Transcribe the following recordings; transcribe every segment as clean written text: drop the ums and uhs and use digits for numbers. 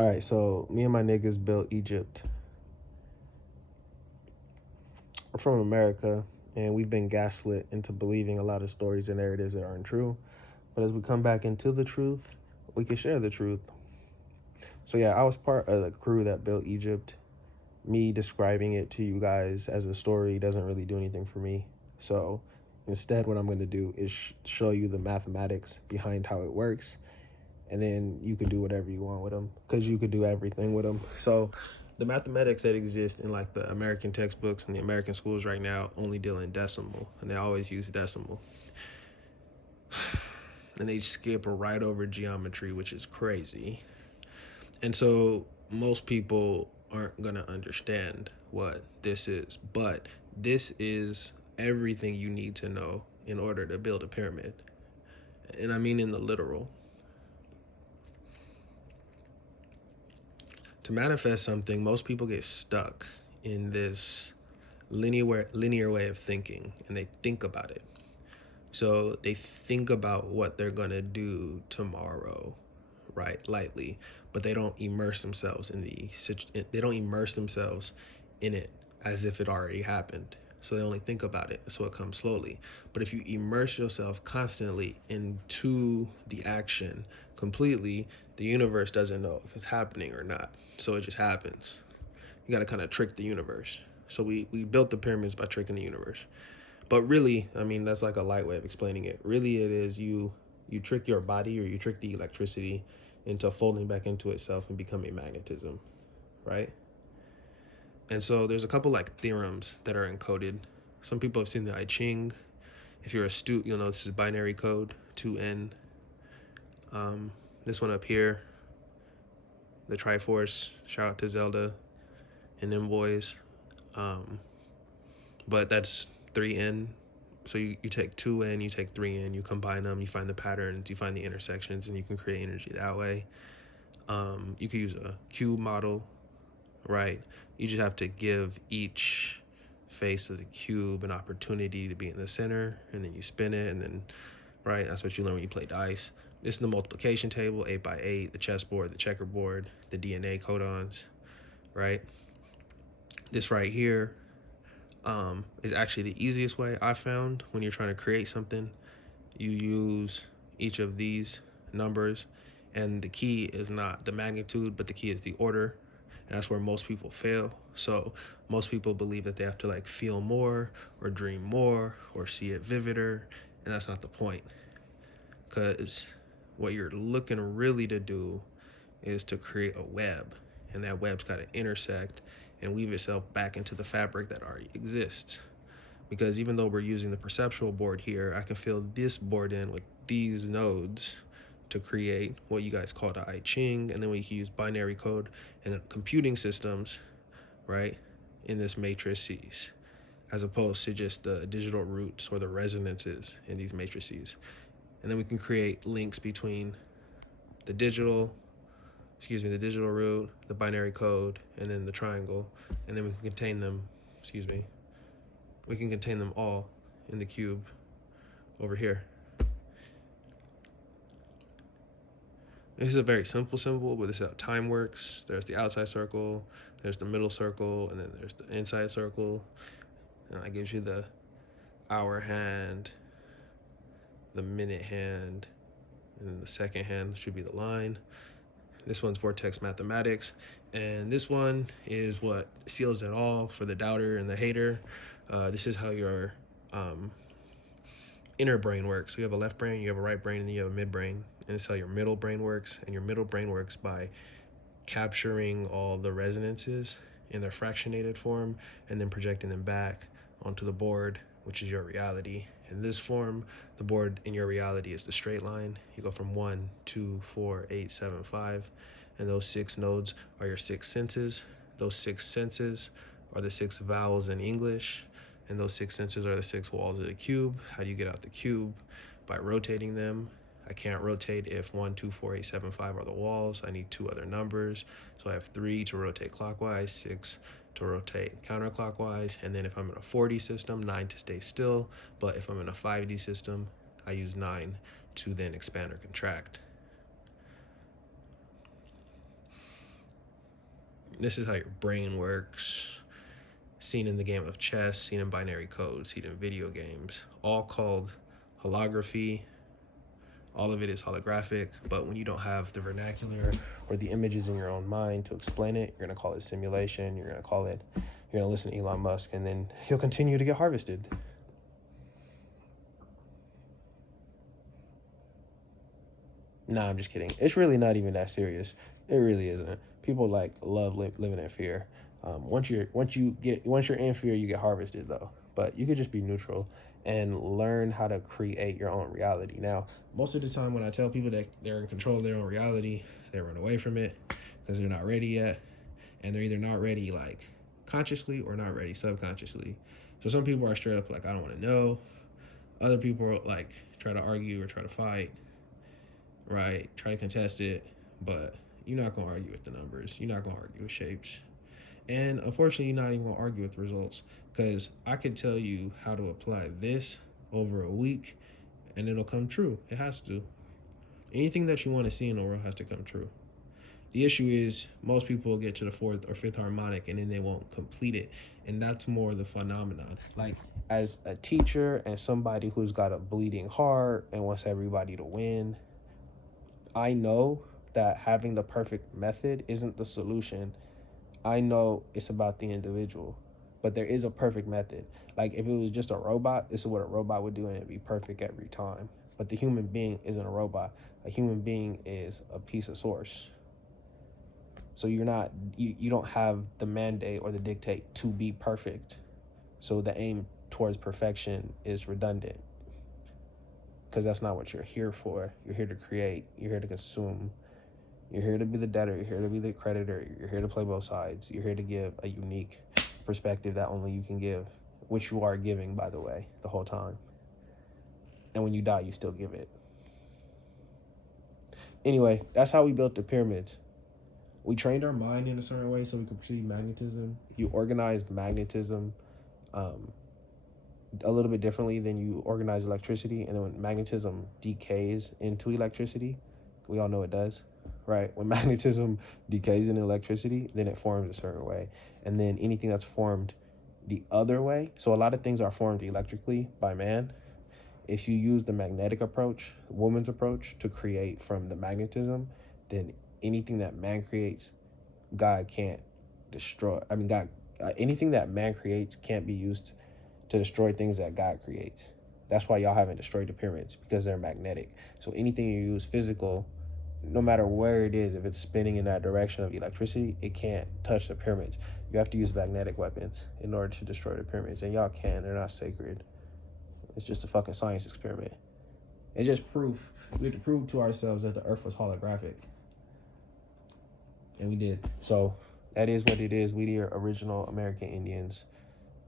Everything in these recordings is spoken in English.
All right, so me and my niggas built Egypt. We're from America, and we've been gaslit into believing a lot of stories and narratives that aren't true. But as we come back into the truth, we can share the truth. So yeah, I was part of the crew that built Egypt. Me describing it to you guys as a story doesn't really do anything for me. So instead, what I'm going to do is show you the mathematics behind how it works, and then you can do whatever you want with them because you could do everything with them. So the mathematics that exist in like the American textbooks and the American schools right now only deal in decimal, and they always use decimal. And they skip right over geometry, which is crazy. And so most people aren't going to understand what this is, but this is everything you need to know in order to build a pyramid. And I mean in the literal. To manifest something, most people get stuck in this linear way of thinking, and they think about it. So they think about what they're going to do tomorrow, right, lightly, but they don't immerse themselves in it as if it already happened. So they only think about it, so it comes slowly. But if you immerse yourself constantly into the action completely, the universe doesn't know if it's happening or not. So it just happens. You got to kind of trick the universe. So we built the pyramids by tricking the universe. But really, I mean, that's like a light way of explaining it. Really, it is you trick your body, or you trick the electricity into folding back into itself and becoming magnetism, right? And so there's a couple like theorems that are encoded. Some people have seen the I Ching. If you're astute, you'll know this is binary code 2n. This one up here, the Triforce. Shout out to Zelda and them boys. Um, but that's 3n. So you take 2n, you take 3n, you combine them, you find the patterns, you find the intersections, and you can create energy that way. You could use a cube model, right? You just have to give each face of the cube an opportunity to be in the center, and then you spin it, and then, right, that's what you learn when you play dice. This is the multiplication table, 8 by 8, the chessboard, the checkerboard, the DNA codons, right? This right here is actually the easiest way I found when you're trying to create something. You use each of these numbers, and the key is not the magnitude, but the key is the order. And that's where most people fail. So most people believe that they have to like feel more or dream more or see it vivider, and that's not the point. Because what you're looking really to do is to create a web, and that web's got to intersect and weave itself back into the fabric that already exists. Because even though we're using the perceptual board here, I can fill this board in with these nodes to create what you guys call the I Ching, and then we can use binary code and computing systems, right, in this matrices, as opposed to just the digital roots or the resonances in these matrices. And then we can create links between the digital, the digital root, the binary code, and then the triangle, and then we can contain them, we can contain them all in the cube over here. This is a very simple symbol, but this is how time works. There's the outside circle, there's the middle circle, and then there's the inside circle. And that gives you the hour hand, the minute hand, and then the second hand should be the line. This one's Vortex Mathematics, and this one is what seals it all for the doubter and the hater. This is how your inner brain works. So you have a left brain, you have a right brain, and then you have a midbrain. And it's how your middle brain works. And your middle brain works by capturing all the resonances in their fractionated form and then projecting them back onto the board, which is your reality. In this form, the board in your reality is the straight line. You go from 1, 2, 4, 8, 7, 5, and those 6 nodes are your 6 senses. Those 6 senses are the 6 vowels in English, and those 6 senses are the 6 walls of the cube. How do you get out the cube? By rotating them. I can't rotate if 1, 2, 4, 8, 7, 5 are the walls. I need 2 other numbers. So I have 3 to rotate clockwise, 6 to rotate counterclockwise, and then if I'm in a 4D system, 9 to stay still. But if I'm in a 5D system, I use 9 to then expand or contract. this is how your brain works. Seen in the game of chess, seen in binary code, seen in video games, all called holography. All of it is holographic, but when you don't have the vernacular or the images in your own mind to explain it, you're going to call it simulation. You're going to listen to Elon Musk, and then he'll continue to get harvested. Nah, I'm just kidding. It's really not even that serious. It really isn't. People love living in fear. Once you're in fear, you get harvested though. But you could just be neutral and learn how to create your own reality. Now, most of the time when I tell people that they're in control of their own reality, they run away from it because they're not ready yet, and they're either not ready consciously or not ready subconsciously. So some people are straight up I don't want to know. Other people try to argue or try to fight, right? Try to contest it, but you're not going to argue with the numbers. You're not going to argue with shapes. And unfortunately, you're not even going to argue with results, because I could tell you how to apply this over a week and it'll come true. It has to. Anything that you want to see in the world has to come true. The issue is most people get to the fourth or fifth harmonic and then they won't complete it. And that's more the phenomenon. As a teacher and somebody who's got a bleeding heart and wants everybody to win, I know that having the perfect method isn't the solution. I know it's about the individual, but there is a perfect method. If it was just a robot, this is what a robot would do and it'd be perfect every time. But the human being isn't a robot. A human being is a piece of source. So you don't have the mandate or the dictate to be perfect. So the aim towards perfection is redundant, because that's not what you're here for. You're here to create. You're here to consume. You're here to be the debtor. You're here to be the creditor. You're here to play both sides. You're here to give a unique perspective that only you can give, which you are giving, by the way, the whole time. And when you die, you still give it. Anyway, that's how we built the pyramids. We trained our mind in a certain way so we could perceive magnetism. You organize magnetism a little bit differently than you organize electricity. And then when magnetism decays into electricity, we all know it does, right? When magnetism decays into electricity, then it forms a certain way. And then anything that's formed the other way, so a lot of things are formed electrically by man. If you use the magnetic approach, woman's approach, to create from the magnetism, then anything that man creates, God can't destroy. Anything that man creates can't be used to destroy things that God creates. That's why y'all haven't destroyed the pyramids, because they're magnetic. So anything you use physical, no matter where it is, if it's spinning in that direction of electricity, it can't touch the pyramids. You have to use magnetic weapons in order to destroy the pyramids, and y'all can. They're not sacred. It's just a fucking science experiment. It's just proof. We had to prove to ourselves that the earth was holographic. And we did. So that is what it is. We the original American Indians.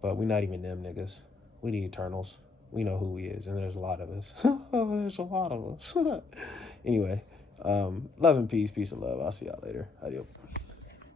But we're not even them niggas. We the Eternals. We know who we is, and there's a lot of us. There's a lot of us. Anyway, love and peace and love. I'll see y'all later. Adios.